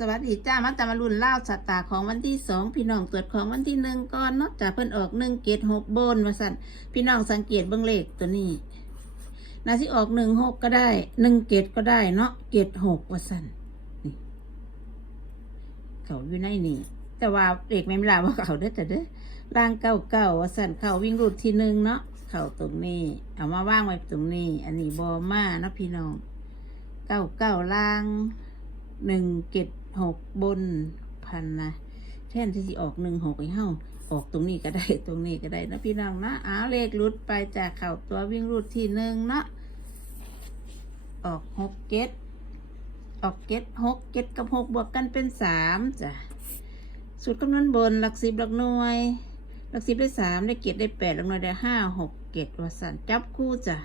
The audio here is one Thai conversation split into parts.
สวัสดีจ้ามาตามารุ่นเล่าสตาร์ของวันที่สองพี่น้องตรวจของวันที่หนึ่งก่อนเนาะจ้าเพิ่นออกหนึ่งเกตหกบนมาสั่นพี่น้องสังเกตเบื้องเลขตัวนี้นาที่ออกหนึ่งหกก็ได้หนึ่งเกตก็ได้เนาะเกตหกว่าสั่นนี่เขาอยู่ในนี่แต่ว่าเอกไม่มีลาว่าเขาเด้อแต่เด้อล่างเก้าเก้าว่าสั่นเขาวิ่งรูดที่หนึ่งเนาะเขาตรงนี้ เอามาว่างไว้ตรงนี้ อันนี้บอมาเนาะพี่น้องเก้าเก้าล่างหนึ่งเจ็ด หกบนพันนะแทนที่จะออกหนึ่งหกไอ้เฮ้าออกตรงนี้ก็ได้ตรงนี้ก็ได้นะพี่น้องนะอ้าวเลขรุดไปจากเข่าตัววิ่งรุดที่หนึ่งนะออกหกเจ็ดออกเจ็ดหกเจ็ดกับหกบวกกันเป็นสามจ้ะสุดคำนวณบนหลักสิบหลักหน่วย หลักสิบได้สามได้เจ็ดได้แปดหลักหน่วยได้ห้าหกเจ็ดวสันจับคู่จ้ะ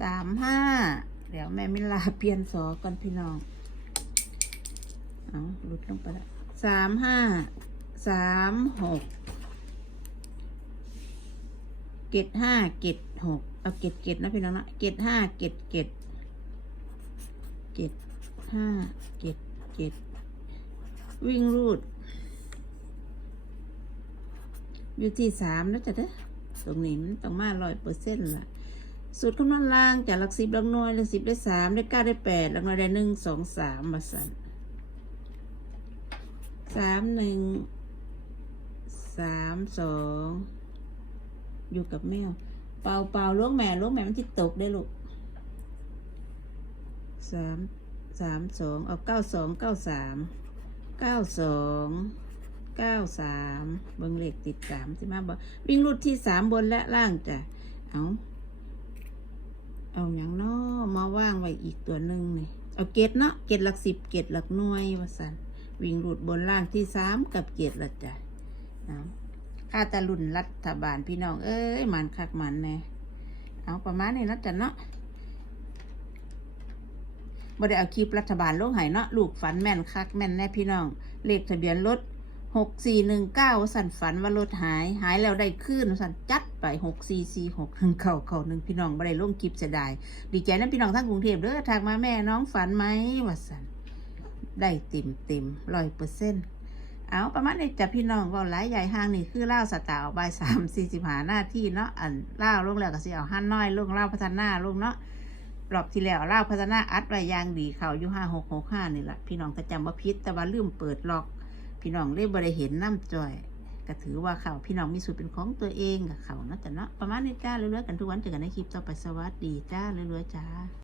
สามห้าเดี๋ยวแม่มิลาเปลี่ยนสอก่อนพี่น้อง เอาหลุดลงไปแล้วสามห้าสามหกเกตห้าเกตหกเอาเกตเกตนะพี่น้องนะเกตห้าเกตเกตเกตห้าเกตเกตวิ่งรูด อยู่ที่สามแล้วจ้ะเด้อตรงนี้มันต้องมาร้อยเปอร์เซ็นต์ละสูตรคำนวณล่างจากหลักสิบหลักน่วยหลักสิบได้สามได้เก้าได้แปดหลักน่วยได้หนึ่งสองสามมาสั่น สามหนึ่งสามสองอยู่กับแมว เป่าเป่าล้วงแม่ล้วงแม่มันที่ตกได้ลูกสามสามสองเอาเก้าสองเก้าสามเก้าสองเก้าสามเบิ้งเลขติดสามใช่ไหมบอกวิ่งรูดที่สามบนและล่างจ้ะเอาเอาอย่างนอมาว่างไว้อีกตัวหนึ่งนี่เอาเกตเนาะเกตหลักสิบเกตหลักหน่วยว่าสัน วิ่งรูดบนล่างที่สามกับเกตละจ้ะเอาค่าตะลุนรัฐบาลพี่น้องเอ้ยมันคักมันแน่เอาประมาณนี้นะจ้ะเนาะบ่ได้เอาคลิปรัฐบาลลงให้เนาะลูกฝันแม่นคักแม่นแน่พี่น้อง เลขทะเบียนรถหกสี่หนึ่งเก้าสันฝันว่ารถหาย หายแล้วได้ขึ้นสันจัดไปหกสี่สี่หกหนึ่งเข่าเข่าหนึ่งพี่น้องบ่ได้ลงคลิปเสียดายดีใจนะพี่น้องทั้งกรุงเทพเด้อทางมาแม่น้องฝันไหมว่าสัน ได้เต็มเต็มร้อยเปอร์เซ็นต์เอาประมาณนี้จ้ะพี่น้องเว่าหลายใหญ่ห้างนี่คือเล่าสตาร์เอาใบสามสี่สิบหาหน้าที่เนาะอันเล่าวลงแล้วก็สิเอาห้าน้อยลงเล่าพัฒนาลงเนาะรอบที่แล้วเล่าพัฒนาอัดไว้ยางดีเขาอยู่ห้าหกหกห้านี่แหละพี่น้องก็จำว่าพิษแต่ว่าลืมเปิดล็อก พี่น้องเลยบ่ได้เห็นน้ำจ่อยก็ถือว่าเขาพี่น้องมีสูตรเป็นของตัวเองกับเขานะแต่เนาะประมาณนี้จ้าเรื่อยๆกันทุกวันเจอกันในคลิปต่อไปสวัสดีจ้าเรื่อยๆจ้า